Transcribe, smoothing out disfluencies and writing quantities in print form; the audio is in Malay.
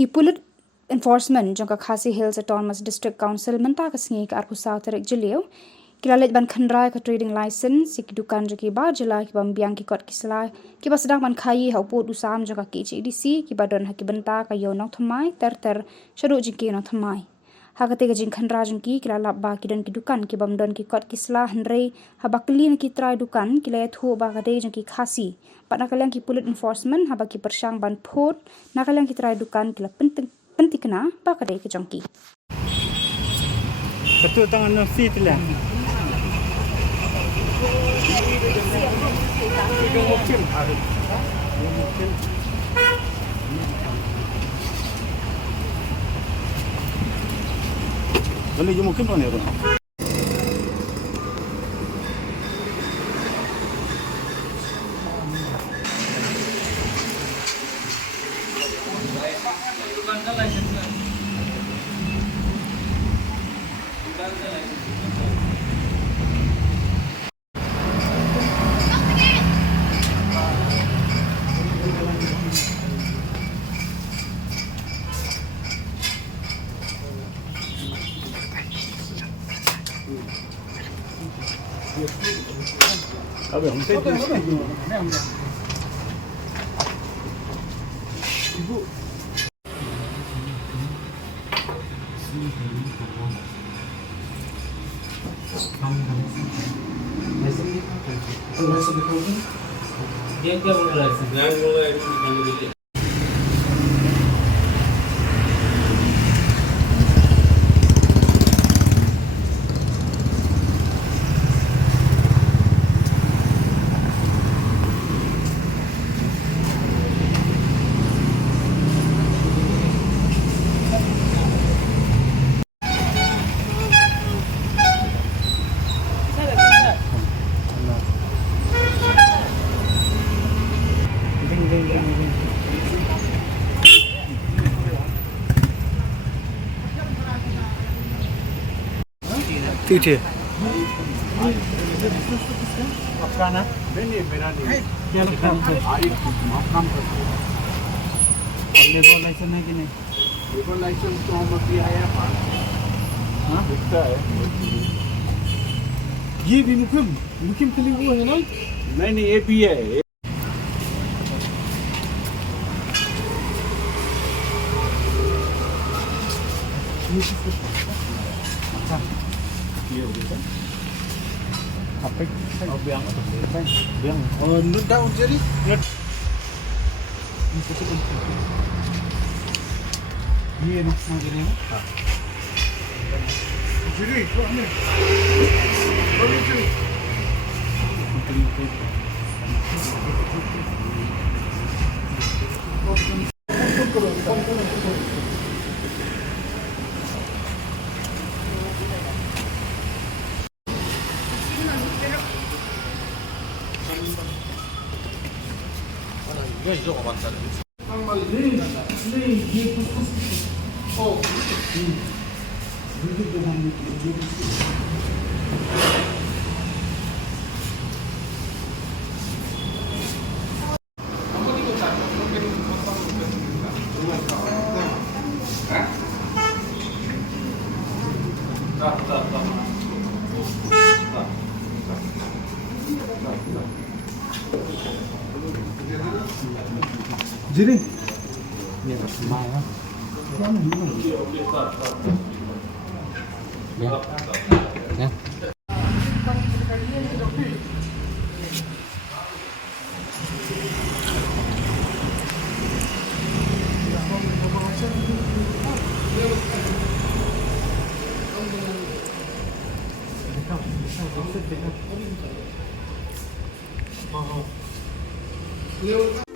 Kipulit enforcement jong ka Khasi Hills Autonomous District Council menta ka singi ka arku South Tarik Jilio kilalet ban Khynra ka trading license si dukan jaki ba jela ki bambiang ki kot kisla ki ba sedang ban khayi hau pot usam jong ka KCDC ki ba don ha ki Bynta ka yo Nongthymmai ter sharu jiki Nongthymmai ha ka tega jing Khynra jong ki kilalap ba ki don ki dukan ki bam don ki kot kisla hendrei ha ba kli ki try dukan kilayat hu ba ka de jong ki Khasi pat nakalang ki pulit enforcement ha ba ki persang ban pot nakalang ki try dukan kila penting kena ba ka de ke jongki betul tangan nasi tu lah. Boleh je mungkin mana tu? Abi, không biết. Ibu. Dia kan mulai panggil. Tiga. Makan ah? Beni berani. क्या लगता है? माफ कर। Labour licence है कि नहीं? Labour licence तो हम अभी आया पास। हाँ? दिखता है। ये भी मुकिम के लिए वो है ना? नहीं ये भी है। Iya betul. Apa? Oh biang atau biang? Biang. Oh nut daun jadi. Nut. Ini nak macam ni. Jadi, kau ni. Kau ni jadi. 이건 이거 맞잖아. Jadi, ni semai lah. Ya. Ya.